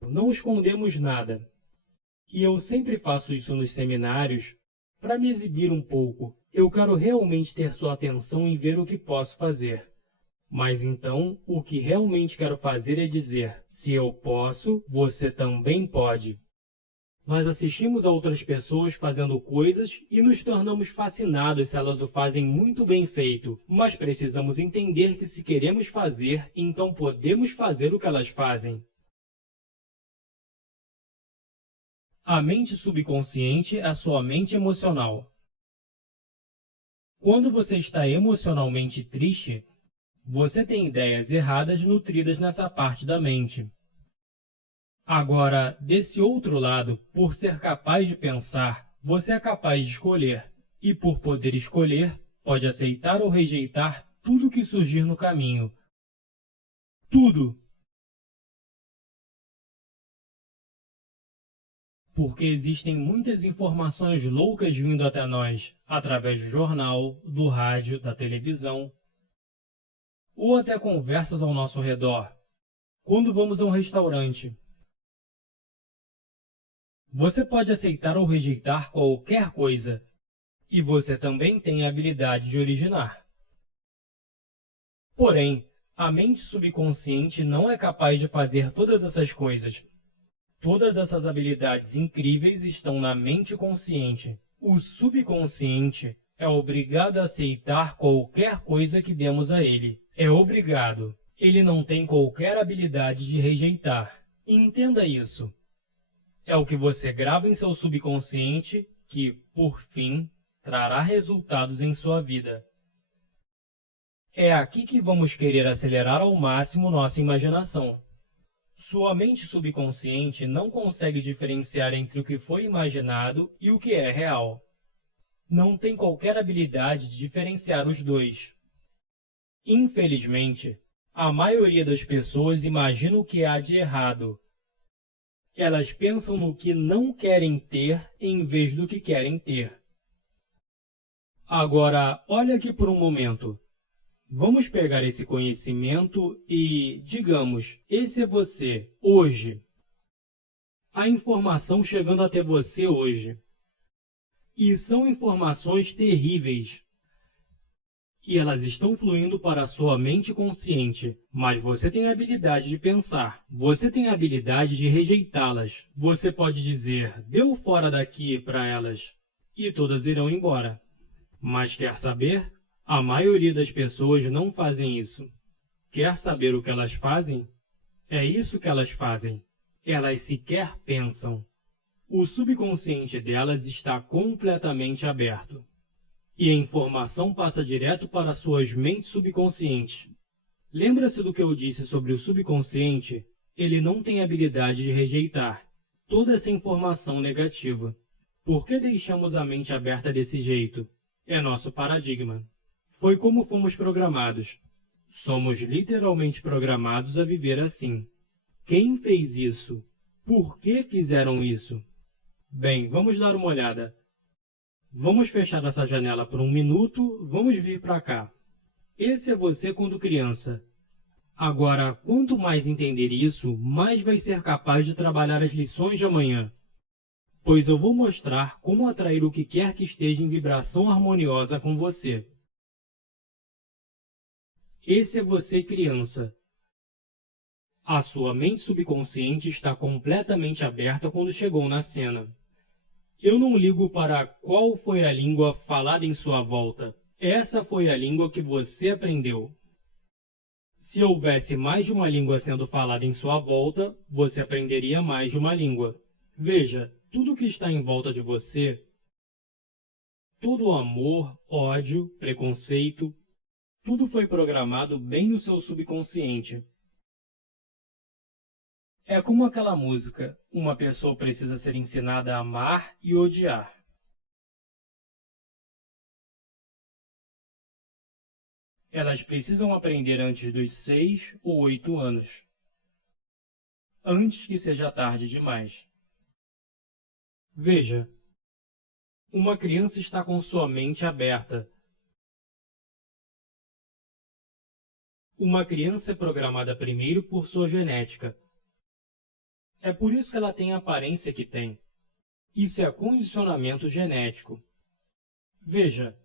Não escondemos nada. E eu sempre faço isso nos seminários para me exibir um pouco. Eu quero realmente ter sua atenção em ver o que posso fazer. Mas então, o que realmente quero fazer é dizer: se eu posso, você também pode. Nós assistimos a outras pessoas fazendo coisas e nos tornamos fascinados se elas o fazem muito bem feito, mas precisamos entender que se queremos fazer, então podemos fazer o que elas fazem. A mente subconsciente é a sua mente emocional. Quando você está emocionalmente triste, você tem ideias erradas nutridas nessa parte da mente. Agora, desse outro lado, por ser capaz de pensar, você é capaz de escolher. E por poder escolher, pode aceitar ou rejeitar tudo que surgir no caminho. Tudo! Porque existem muitas informações loucas vindo até nós, através do jornal, do rádio, da televisão, ou até conversas ao nosso redor. Quando vamos a um restaurante, você pode aceitar ou rejeitar qualquer coisa, e você também tem a habilidade de originar. Porém, a mente subconsciente não é capaz de fazer todas essas coisas. Todas essas habilidades incríveis estão na mente consciente. O subconsciente é obrigado a aceitar qualquer coisa que demos a ele. É obrigado. Ele não tem qualquer habilidade de rejeitar. Entenda isso. É o que você grava em seu subconsciente que, por fim, trará resultados em sua vida. É aqui que vamos querer acelerar ao máximo nossa imaginação. Sua mente subconsciente não consegue diferenciar entre o que foi imaginado e o que é real. Não tem qualquer habilidade de diferenciar os dois. Infelizmente, a maioria das pessoas imagina o que há de errado. Elas pensam no que não querem ter em vez do que querem ter. Agora, olha aqui por um momento. Vamos pegar esse conhecimento e, digamos, esse é você, hoje. A informação chegando até você hoje. E são informações terríveis. E elas estão fluindo para a sua mente consciente, mas você tem a habilidade de pensar, você tem a habilidade de rejeitá-las. Você pode dizer, deu fora daqui para elas, e todas irão embora. Mas quer saber? A maioria das pessoas não fazem isso. Quer saber o que elas fazem? É isso que elas fazem. Elas sequer pensam. O subconsciente delas está completamente aberto. E a informação passa direto para suas mentes subconscientes. Lembra-se do que eu disse sobre o subconsciente? Ele não tem habilidade de rejeitar toda essa informação negativa. Por que deixamos a mente aberta desse jeito? É nosso paradigma. Foi como fomos programados. Somos literalmente programados a viver assim. Quem fez isso? Por que fizeram isso? Bem, vamos dar uma olhada. Vamos fechar essa janela por um minuto, vamos vir para cá. Esse é você quando criança. Agora, quanto mais entender isso, mais vai ser capaz de trabalhar as lições de amanhã. Pois eu vou mostrar como atrair o que quer que esteja em vibração harmoniosa com você. Esse é você, criança. A sua mente subconsciente está completamente aberta quando chegou na cena. Eu não ligo para qual foi a língua falada em sua volta. Essa foi a língua que você aprendeu. Se houvesse mais de uma língua sendo falada em sua volta, você aprenderia mais de uma língua. Veja, tudo que está em volta de você, todo amor, ódio, preconceito, tudo foi programado bem no seu subconsciente. É como aquela música, uma pessoa precisa ser ensinada a amar e odiar. Elas precisam aprender antes dos 6 ou 8 anos, antes que seja tarde demais. Veja, uma criança está com sua mente aberta. Uma criança é programada primeiro por sua genética. É por isso que ela tem a aparência que tem. Isso é condicionamento genético. Veja,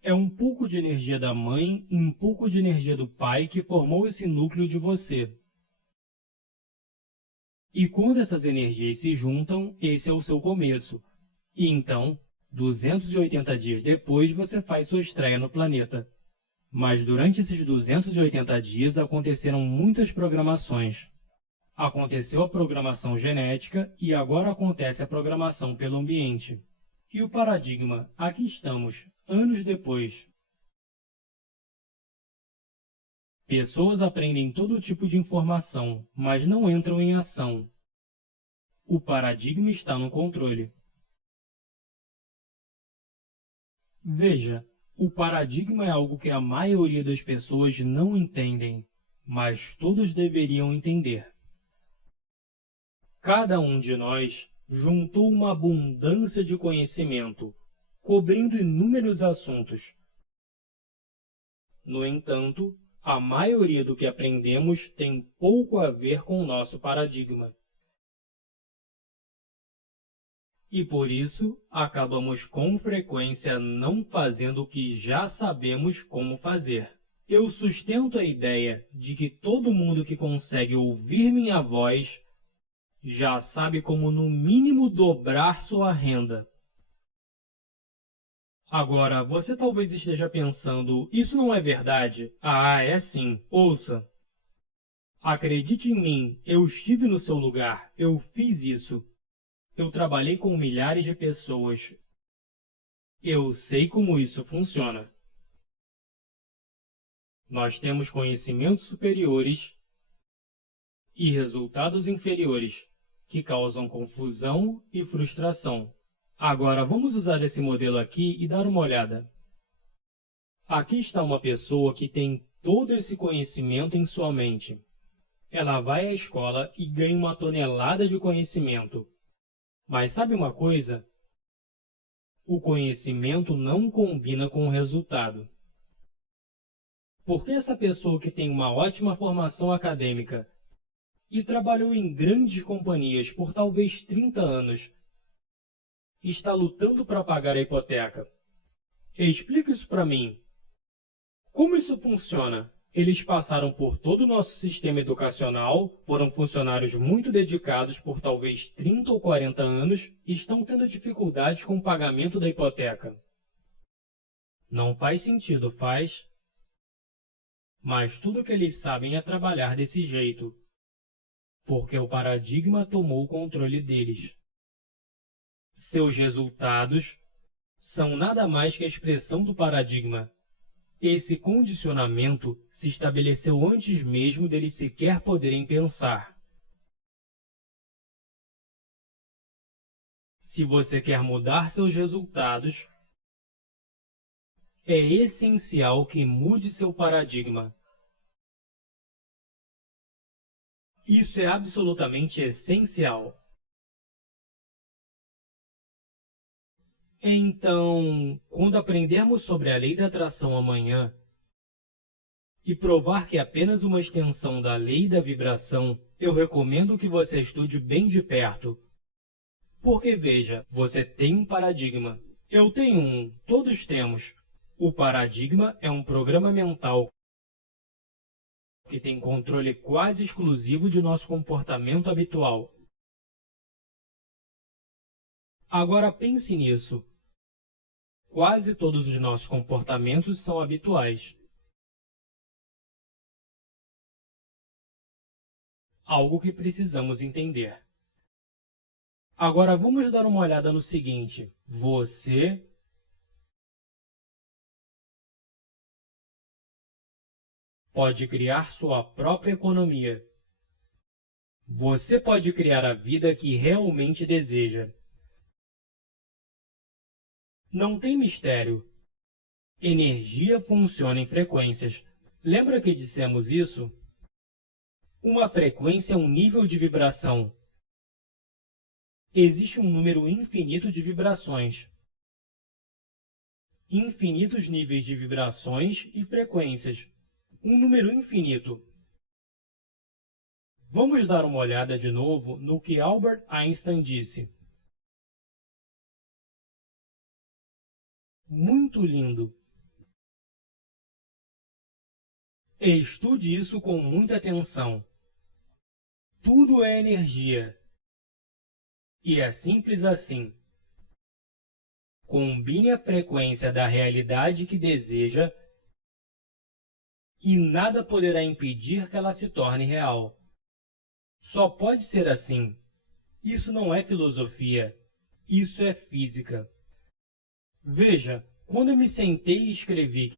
é um pouco de energia da mãe e um pouco de energia do pai que formou esse núcleo de você. E quando essas energias se juntam, esse é o seu começo. E então, 280 dias depois, você faz sua estreia no planeta. Mas durante esses 280 dias aconteceram muitas programações. Aconteceu a programação genética e agora acontece a programação pelo ambiente. E o paradigma, aqui estamos, anos depois. Pessoas aprendem todo tipo de informação, mas não entram em ação. O paradigma está no controle. Veja, o paradigma é algo que a maioria das pessoas não entendem, mas todos deveriam entender. Cada um de nós juntou uma abundância de conhecimento, cobrindo inúmeros assuntos. No entanto, a maioria do que aprendemos tem pouco a ver com o nosso paradigma. E por isso, acabamos com frequência não fazendo o que já sabemos como fazer. Eu sustento a ideia de que todo mundo que consegue ouvir minha voz já sabe como no mínimo dobrar sua renda. Agora, você talvez esteja pensando, isso não é verdade? Ah, é sim. Ouça. Acredite em mim, eu estive no seu lugar, eu fiz isso. Eu trabalhei com milhares de pessoas. Eu sei como isso funciona. Nós temos conhecimentos superiores e resultados inferiores, que causam confusão e frustração. Agora, vamos usar esse modelo aqui e dar uma olhada. Aqui está uma pessoa que tem todo esse conhecimento em sua mente. Ela vai à escola e ganha uma tonelada de conhecimento. Mas sabe uma coisa? O conhecimento não combina com o resultado. Por que essa pessoa que tem uma ótima formação acadêmica e trabalhou em grandes companhias por talvez 30 anos está lutando para pagar a hipoteca? Explica isso para mim. Como isso funciona? Eles passaram por todo o nosso sistema educacional, foram funcionários muito dedicados por talvez 30 ou 40 anos e estão tendo dificuldades com o pagamento da hipoteca. Não faz sentido, faz? Mas tudo que eles sabem é trabalhar desse jeito, porque o paradigma tomou o controle deles. Seus resultados são nada mais que a expressão do paradigma. Esse condicionamento se estabeleceu antes mesmo deles sequer poderem pensar. Se você quer mudar seus resultados, é essencial que mude seu paradigma. Isso é absolutamente essencial. Então, quando aprendermos sobre a lei da atração amanhã e provar que é apenas uma extensão da lei da vibração, eu recomendo que você estude bem de perto. Porque veja, você tem um paradigma. Eu tenho um, todos temos. O paradigma é um programa mental que tem controle quase exclusivo de nosso comportamento habitual. Agora pense nisso. Quase todos os nossos comportamentos são habituais. Algo que precisamos entender. Agora vamos dar uma olhada no seguinte. Você pode criar sua própria economia. Você pode criar a vida que realmente deseja. Não tem mistério. Energia funciona em frequências. Lembra que dissemos isso? Uma frequência é um nível de vibração. Existe um número infinito de vibrações. Infinitos níveis de vibrações e frequências. Um número infinito. Vamos dar uma olhada de novo no que Albert Einstein disse. Muito lindo. Estude isso com muita atenção. Tudo é energia. E é simples assim. Combine a frequência da realidade que deseja e nada poderá impedir que ela se torne real. Só pode ser assim. Isso não é filosofia. Isso é física. Veja, quando eu me sentei e escrevi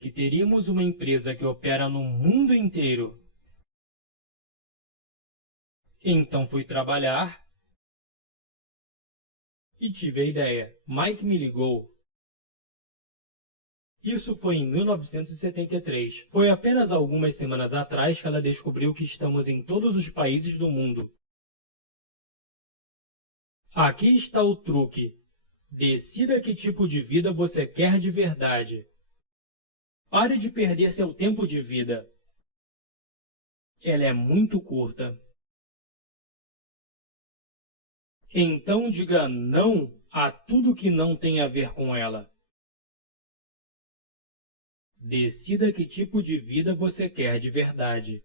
que teríamos uma empresa que opera no mundo inteiro, então fui trabalhar e tive a ideia. Mike me ligou. Isso foi em 1973. Foi apenas algumas semanas atrás que ela descobriu que estamos em todos os países do mundo. Aqui está o truque. Decida que tipo de vida você quer de verdade. Pare de perder seu tempo de vida. Ela é muito curta. Então diga não a tudo que não tem a ver com ela. Decida que tipo de vida você quer de verdade.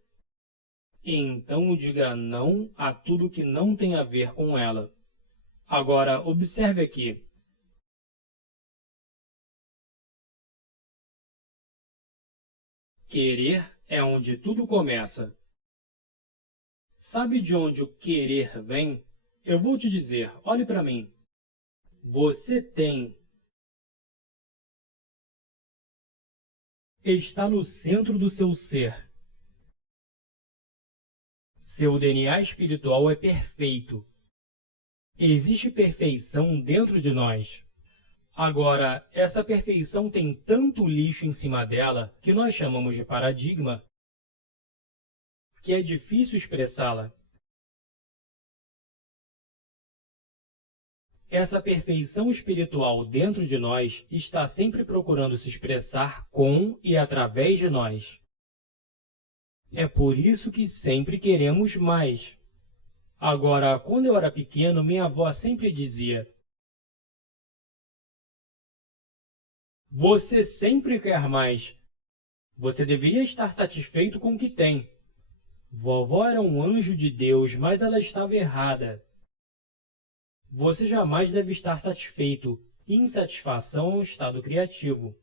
Então diga não a tudo que não tem a ver com ela. Agora, observe aqui. Querer é onde tudo começa. Sabe de onde o querer vem? Eu vou te dizer, olhe para mim. Você tem. Está no centro do seu ser. Seu DNA espiritual é perfeito. Existe perfeição dentro de nós. Agora, essa perfeição tem tanto lixo em cima dela, que nós chamamos de paradigma, que é difícil expressá-la. Essa perfeição espiritual dentro de nós está sempre procurando se expressar com e através de nós. É por isso que sempre queremos mais. Agora, quando eu era pequeno, minha avó sempre dizia: você sempre quer mais. Você deveria estar satisfeito com o que tem. Vovó era um anjo de Deus, mas ela estava errada. Você jamais deve estar satisfeito. Insatisfação é um estado criativo.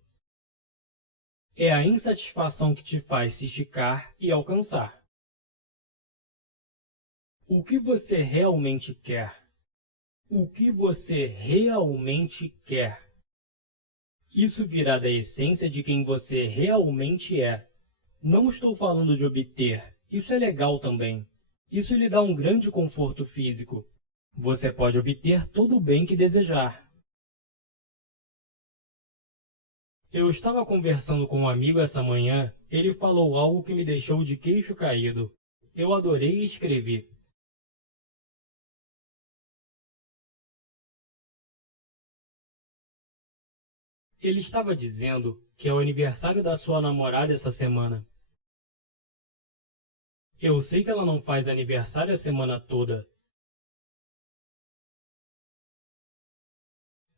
É a insatisfação que te faz se esticar e alcançar. O que você realmente quer? O que você realmente quer? Isso virá da essência de quem você realmente é. Não estou falando de obter. Isso é legal também. Isso lhe dá um grande conforto físico. Você pode obter todo o bem que desejar. Eu estava conversando com um amigo essa manhã. Ele falou algo que me deixou de queixo caído. Eu adorei e escrevi. Ele estava dizendo que é o aniversário da sua namorada essa semana. Eu sei que ela não faz aniversário a semana toda.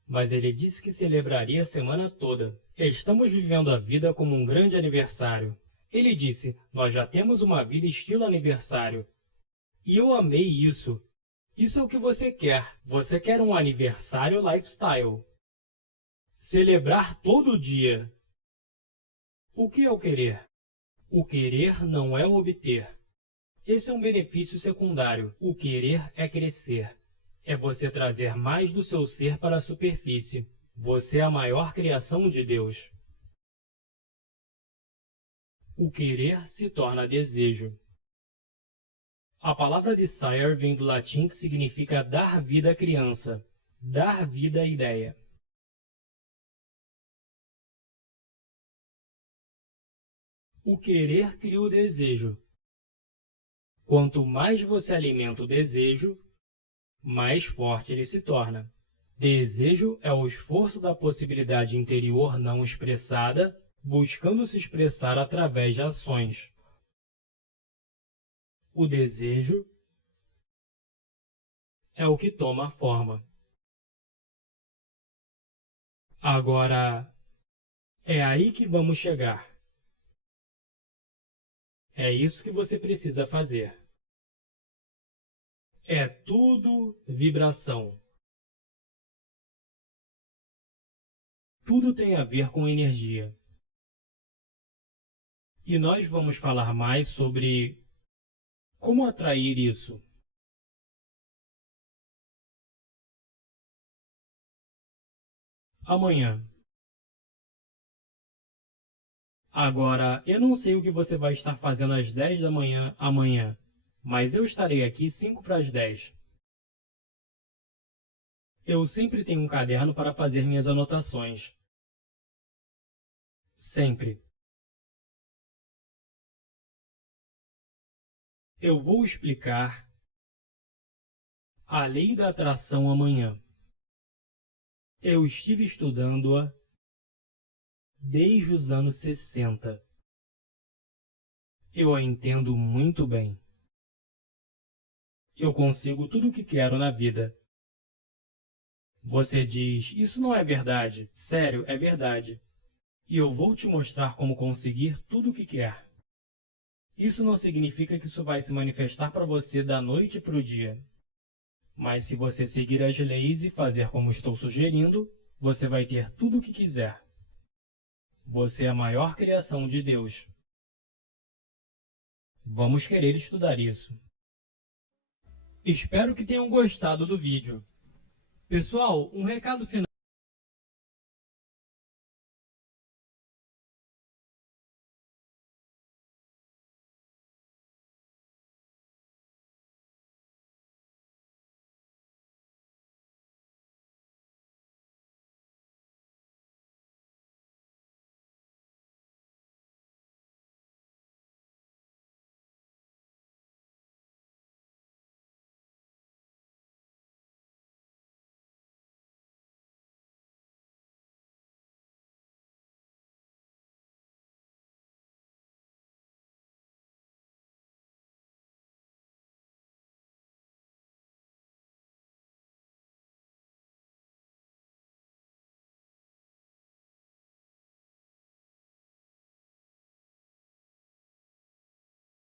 Mas ele disse que celebraria a semana toda. Estamos vivendo a vida como um grande aniversário. Ele disse, nós já temos uma vida estilo aniversário. E eu amei isso. Isso é o que você quer. Você quer um aniversário lifestyle. Celebrar todo dia. O que é o querer? O querer não é o obter. Esse é um benefício secundário. O querer é crescer. É você trazer mais do seu ser para a superfície. Você é a maior criação de Deus. O querer se torna desejo. A palavra desire vem do latim que significa dar vida à criança, dar vida à ideia. O querer cria o desejo. Quanto mais você alimenta o desejo, mais forte ele se torna. Desejo é o esforço da possibilidade interior não expressada, buscando se expressar através de ações. O desejo é o que toma forma. Agora, é aí que vamos chegar. É isso que você precisa fazer. É tudo vibração. Tudo tem a ver com energia. E nós vamos falar mais sobre como atrair isso. Amanhã. Agora, eu não sei o que você vai estar fazendo às 10 da manhã amanhã, mas eu estarei aqui 5 para as 10. Eu sempre tenho um caderno para fazer minhas anotações. Sempre. Eu vou explicar a lei da atração amanhã. Eu estive estudando-a desde os anos 60. Eu a entendo muito bem. Eu consigo tudo o que quero na vida. Você diz, isso não é verdade. Sério, é verdade. E eu vou te mostrar como conseguir tudo o que quer. Isso não significa que isso vai se manifestar para você da noite para o dia. Mas se você seguir as leis e fazer como estou sugerindo, você vai ter tudo o que quiser. Você é a maior criação de Deus. Vamos querer estudar isso. Espero que tenham gostado do vídeo. Pessoal, um recado final.